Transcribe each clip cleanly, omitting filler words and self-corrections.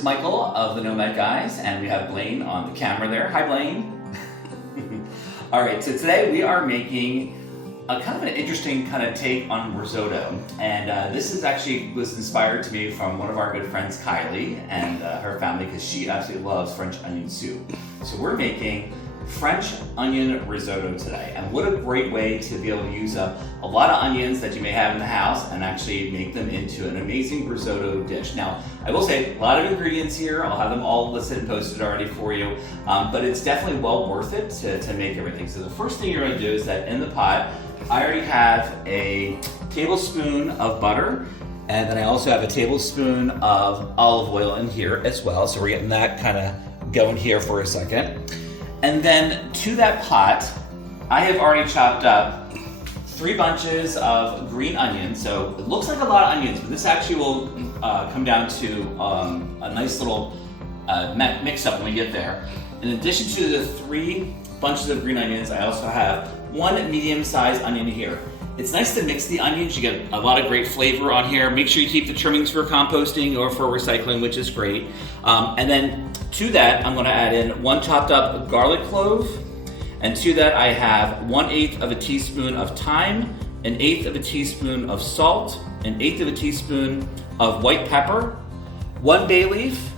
is Michael of the Nomad Guys, and we have Blaine on the camera there. Hi, Blaine. All right, so today we are making a kind of an interesting kind of take on risotto, and this is actually was inspired to me from one of our good friends, Kylie, and her family, because she absolutely loves French onion soup. So we're making French onion risotto today, and what a great way to be able to use up a lot of onions that you may have in the house and actually make them into an amazing risotto dish. Now, I will say a lot of ingredients here. I'll have them all listed and posted already for you, but it's definitely well worth it to make everything. So the first thing you're going to do is that in the pot, I already have a tablespoon of butter, and then I also have a tablespoon of olive oil in here as well. So we're getting that kind of going here for a second. And then to that pot, I have already chopped up 3 bunches of green onions. So it looks like a lot of onions, but this actually will come down to a nice little mix up when we get there. In addition to the 3 bunches of green onions, I also have 1 medium-sized onion here. It's nice to mix the onions. You get a lot of great flavor on here. Make sure you keep the trimmings for composting or for recycling, which is great. And then to that, I'm going to add in 1 chopped up garlic clove. And to that, I have 1/8 of a teaspoon of thyme, 1/8 of a teaspoon of salt, 1/8 of a teaspoon of white pepper, 1 bay leaf,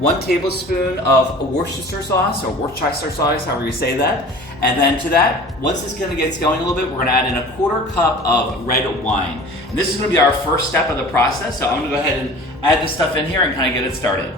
1 tablespoon of Worcestershire sauce, or Worcestershire sauce, however you say that. And then to that, once this kind of gets going a little bit, we're gonna add in 1/4 cup of red wine. And this is gonna be our first step of the process, so I'm gonna go ahead and add this stuff in here and kind of get it started.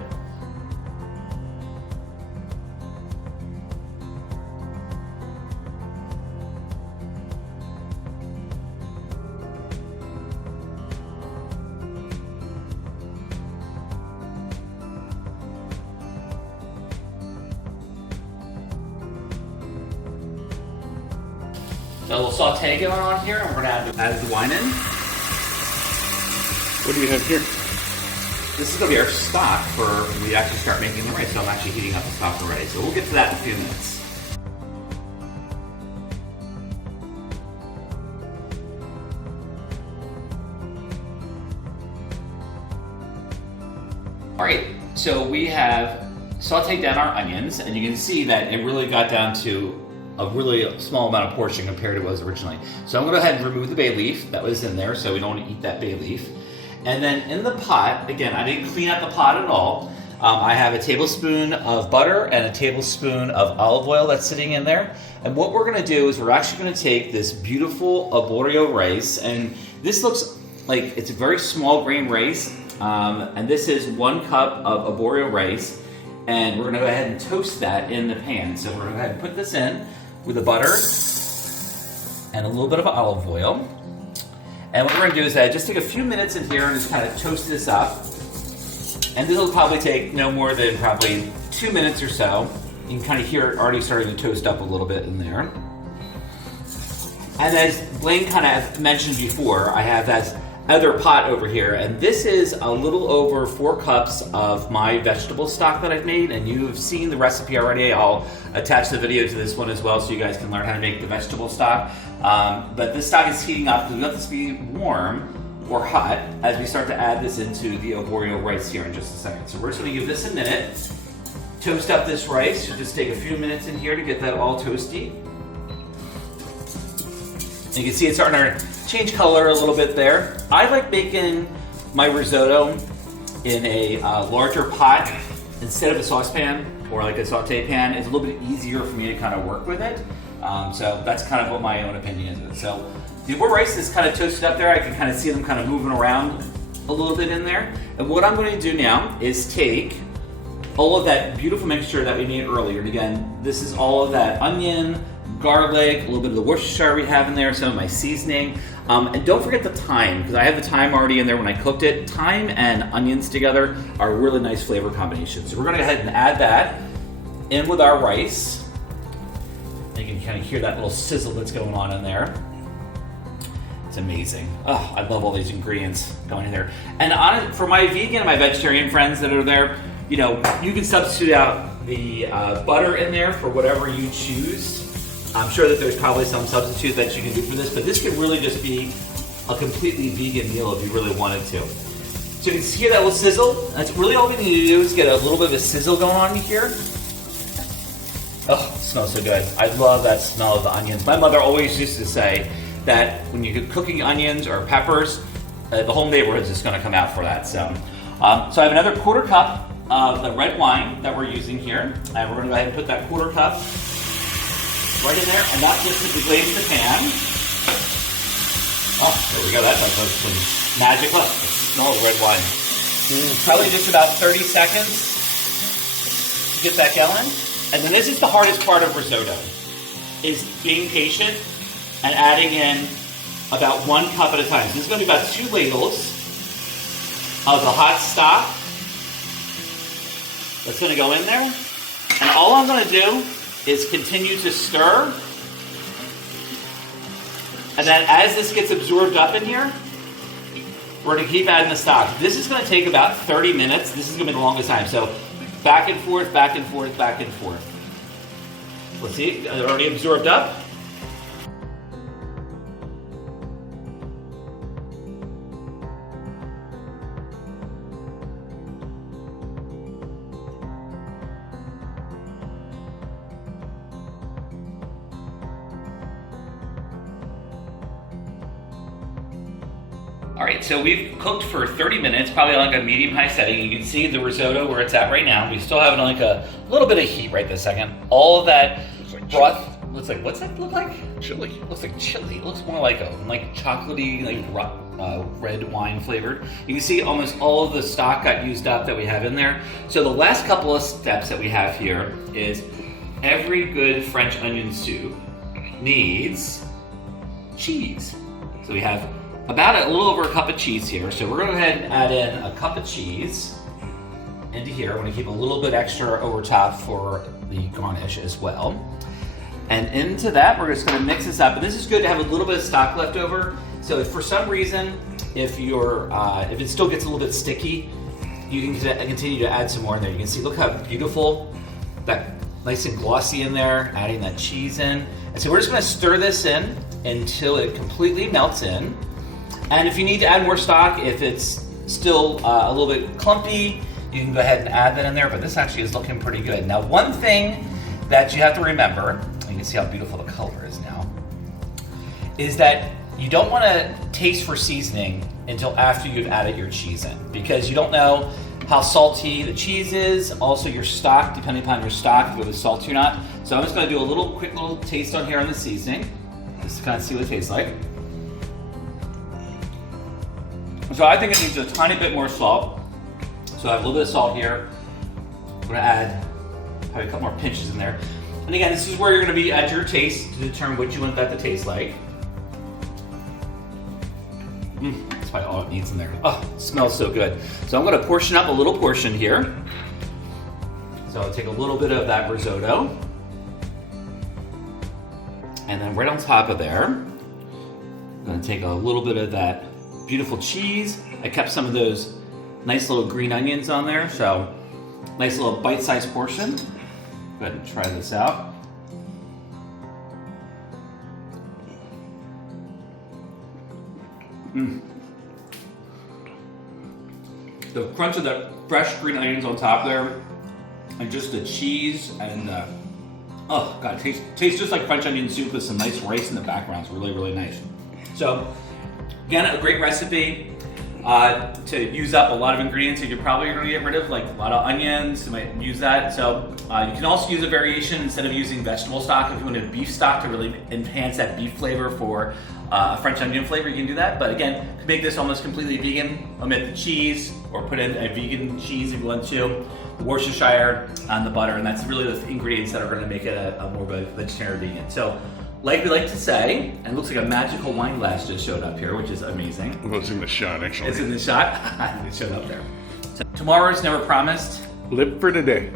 So a little saute going on here, and we're gonna add the wine in. What do you have here? This is gonna be our stock for when we actually start making the rice. So I'm actually heating up the stock already. So we'll get to that in a few minutes. All right, so we have sauteed down our onions, and you can see that it really got down to a really small amount of portion compared to what it was originally. So I'm gonna go ahead and remove the bay leaf that was in there, so we don't want to eat that bay leaf. And then in the pot, again, I didn't clean out the pot at all. I have a tablespoon of butter and a tablespoon of olive oil that's sitting in there. And what we're gonna do is we're actually gonna take this beautiful arborio rice, and this looks like it's a very small grain rice, and this is 1 cup of arborio rice, and we're gonna go ahead and toast that in the pan. So we're gonna go ahead and put this in with the butter and a little bit of olive oil. And what we're gonna do is just take a few minutes in here and just kind of toast this up. And this will probably take no more than probably 2 minutes or so. You can kind of hear it already starting to toast up a little bit in there. And as Blaine kind of mentioned before, I have that other pot over here, and this is a little over 4 cups of my vegetable stock that I've made, and you've seen the recipe already. I'll attach the video to this one as well so you guys can learn how to make the vegetable stock. But this stock is heating up, because we want this to be warm or hot as we start to add this into the arborio rice here in just a second. So we're just gonna give this a minute, toast up this rice. Should just take a few minutes in here to get that all toasty. And you can see it's starting to change color a little bit there. I like making my risotto in a larger pot instead of a saucepan or like a saute pan. It's a little bit easier for me to kind of work with it. So that's kind of what my own opinion is. So the arborio rice is kind of toasted up there. I can kind of see them kind of moving around a little bit in there. And what I'm going to do now is take all of that beautiful mixture that we made earlier. And again, this is all of that onion, garlic, a little bit of the Worcestershire we have in there, some of my seasoning. And don't forget the thyme, because I have the thyme already in there when I cooked it. Thyme and onions together are a really nice flavor combination. So we're gonna go ahead and add that in with our rice. And you can kind of hear that little sizzle that's going on in there. It's amazing. Oh, I love all these ingredients going in there. And for my vegan and my vegetarian friends that are there, you know, you can substitute out the butter in there for whatever you choose. I'm sure that there's probably some substitute that you can do for this, but this could really just be a completely vegan meal if you really wanted to. So you can hear that little sizzle. That's really all we need to do is get a little bit of a sizzle going on here. Oh, it smells so good. I love that smell of the onions. My mother always used to say that when you're cooking onions or peppers, the whole neighborhood is just going to come out for that. So I have another 1/4 cup of the red wine that we're using here. And we're going to go ahead and put that 1/4 cup right in there. And that just to deglaze the pan. Oh, there we go. That's like some magic. Look, the smell of red wine. Probably just about 30 seconds to get that going. And then this is the hardest part of risotto, is being patient and adding in about 1 cup at a time. So this is going to be about 2 ladles of the hot stock that's going to go in there. And all I'm going to do is continue to stir. And then as this gets absorbed up in here, we're going to keep adding the stock. This is going to take about 30 minutes. This is going to be the longest time. So back and forth, back and forth, back and forth. Let's see, it's already absorbed up. All right, so we've cooked for 30 minutes, probably on like a medium-high setting. You can see the risotto where it's at right now. We still have like a little bit of heat right this second. All of that broth looks like, what's that look like? Chili. Looks like chili. It looks more like chocolatey, red wine flavored. You can see almost all of the stock got used up that we have in there. So the last couple of steps that we have here is every good French onion soup needs cheese. So we have about a little over a cup of cheese here. So we're going to go ahead and add in a cup of cheese into here. I'm going to keep a little bit extra over top for the garnish as well. And into that, we're just going to mix this up. And this is good to have a little bit of stock left over. So if for some reason, if it still gets a little bit sticky, you can continue to add some more in there. You can see, look how beautiful, that nice and glossy in there, adding that cheese in. And so we're just going to stir this in until it completely melts in. And if you need to add more stock, if it's still a little bit clumpy, you can go ahead and add that in there, but this actually is looking pretty good. Now, one thing that you have to remember, you can see how beautiful the color is now, is that you don't want to taste for seasoning until after you've added your cheese in, because you don't know how salty the cheese is, also your stock, depending upon your stock, if it was salty or not. So I'm just going to do a quick little taste on here on the seasoning, just to kind of see what it tastes like. So I think it needs a tiny bit more salt. So I have a little bit of salt here. I'm gonna add probably a couple more pinches in there. And again, this is where you're gonna be at your taste to determine what you want that to taste like. That's probably all it needs in there. Oh, it smells so good. So I'm gonna portion up a little portion here. So I'll take a little bit of that risotto. And then right on top of there, I'm gonna take a little bit of that beautiful cheese. I kept some of those nice little green onions on there, so nice little bite-sized portion. Go ahead and try this out. The crunch of the fresh green onions on top there, and just the cheese, and oh god, tastes just like French onion soup with some nice rice in the background. It's really, really nice. So again, a great recipe to use up a lot of ingredients that you're probably going to get rid of, like a lot of onions. You might use that. So you can also use a variation instead of using vegetable stock. If you wanted beef stock to really enhance that beef flavor for French onion flavor, you can do that. But again, to make this almost completely vegan, omit the cheese or put in a vegan cheese if you want to, the Worcestershire, and the butter, and that's really the ingredients that are going to make it a more of a vegetarian vegan. So, like we like to say, and it looks like a magical wine glass just showed up here, which is amazing. Well, it's in the shot, actually. It's in the shot. It showed up there. So, tomorrow's never promised. Live for today.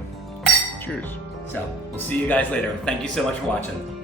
Cheers. So we'll see you guys later. Thank you so much for watching.